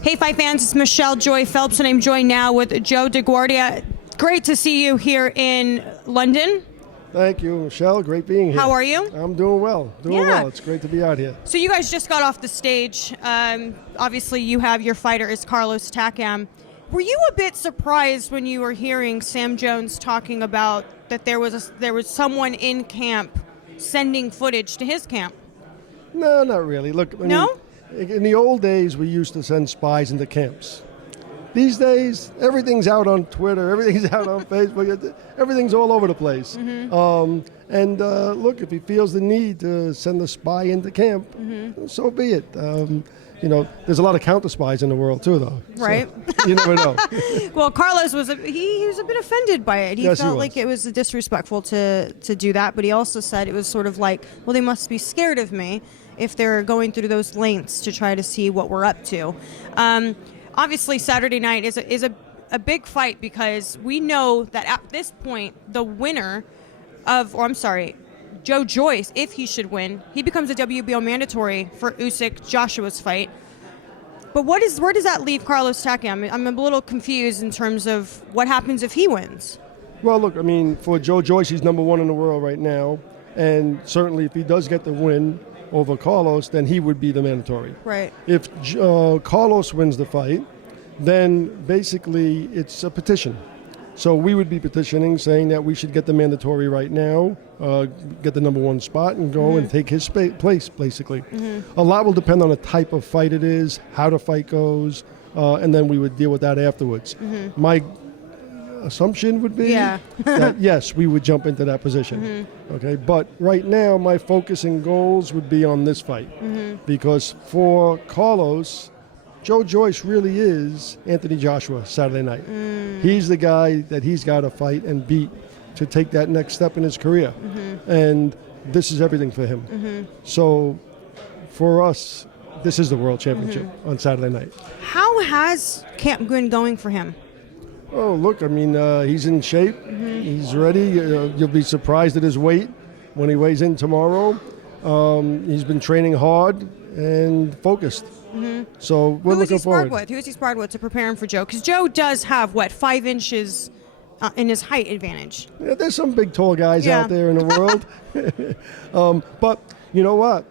Hey, Fight fans, it's Michelle Joy Phelps, and I'm joined now with Joe DeGuardia. Great to see you here in London. Thank you, Michelle. Great being here. How are you? I'm doing well. It's great to be out here. So you guys just got off the stage. Obviously, you have your fighter is Carlos Takam. Were you a bit surprised when you were hearing Sam Jones talking about that there was someone in camp sending footage to his camp? No, not really. Look, in the old days, we used to send spies into camps. These days, everything's out on Twitter, everything's out on Facebook, everything's all over the place. Mm-hmm. Look, if he feels the need to send a spy into camp, so be it. There's a lot of counter spies in the world too, though. Right. So, you never know. Well, Carlos was he was a bit offended by it. He felt like it was disrespectful to do that, but he also said it was sort of like, well, they must be scared of me if they're going through those lengths to try to see what we're up to. Obviously, Saturday night is a big fight because we know that at this point, the winner Joe Joyce, if he should win, he becomes a WBO mandatory for Usyk Joshua's fight. But where does that leave Carlos Takam? I'm a little confused in terms of what happens if he wins. Well, look, for Joe Joyce, he's number one in the world right now, and certainly if he does get the win over Carlos, then he would be the mandatory. Right. If Carlos wins the fight, then basically it's a petition. So we would be petitioning, saying that we should get the mandatory right now, get the number one spot, and go and take his place, basically. A lot will depend on the type of fight it is, how the fight goes, and then we would deal with that afterwards. My assumption would be that, yes, we would jump into that position. Okay, but right now, my focus and goals would be on this fight. Because for Carlos, Joe Joyce really is Anthony Johsua Saturday night. He's the guy that he's got to fight and beat to take that next step in his career. And this is everything for him. So for us, this is the World Championship on Saturday night. How has camp been going for him? Oh, look, he's in shape. He's ready. You'll be surprised at his weight when he weighs in tomorrow. He's been training hard and focused. So we're looking forward. Who is he sparred with to prepare him for Joe? Because Joe does have, 5 inches in his height advantage. Yeah, there's some big, tall guys out there in the world. But you know what?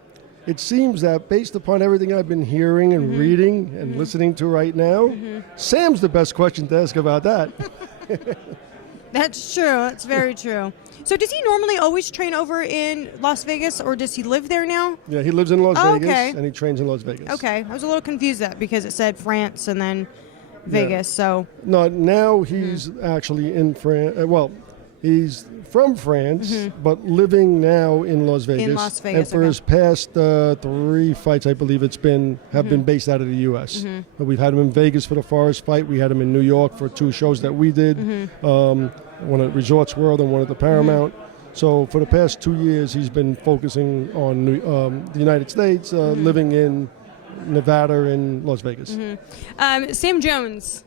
It seems that based upon everything I've been hearing and reading and listening to right now, Sam's the best question to ask about that. That's true. That's very true. So does he normally always train over in Las Vegas, or does he live there now? Yeah, he lives in Las Vegas, and he trains in Las Vegas. Okay. I was a little confused because it said France and then Vegas. So no, now he's actually in France. He's from France, but living now in Las Vegas. In Las Vegas, and for his past 3 fights, I believe have been based out of the U.S. We've had him in Vegas for the Forest fight. We had him in New York for 2 shows that we did, one at Resorts World and one at the Paramount. So for the past 2 years, he's been focusing on the United States, living in Nevada and Las Vegas. Sam Jones,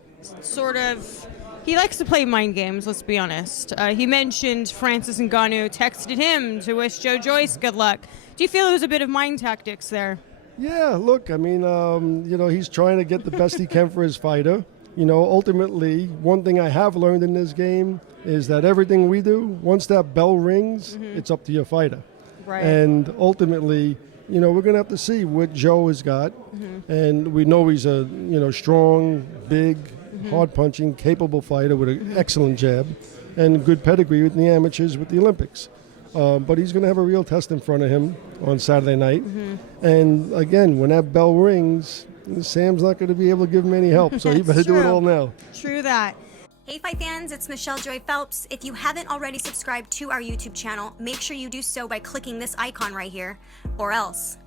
he likes to play mind games, let's be honest. He mentioned Francis Ngannou texted him to wish Joe Joyce good luck. Do you feel it was a bit of mind tactics there? Yeah, look, he's trying to get the best he can for his fighter. Ultimately, one thing I have learned in this game is that everything we do, once that bell rings, it's up to your fighter. Right. And ultimately, we're going to have to see what Joe has got. And we know he's a, strong, big, hard-punching, capable fighter with an excellent jab and good pedigree with the amateurs with the Olympics. But he's going to have a real test in front of him on Saturday night. And again, when that bell rings, Sam's not going to be able to give him any help, so he better do it all now. True that. Hey Fight fans, it's Michelle Joy Phelps. If you haven't already subscribed to our YouTube channel, make sure you do so by clicking this icon right here, or else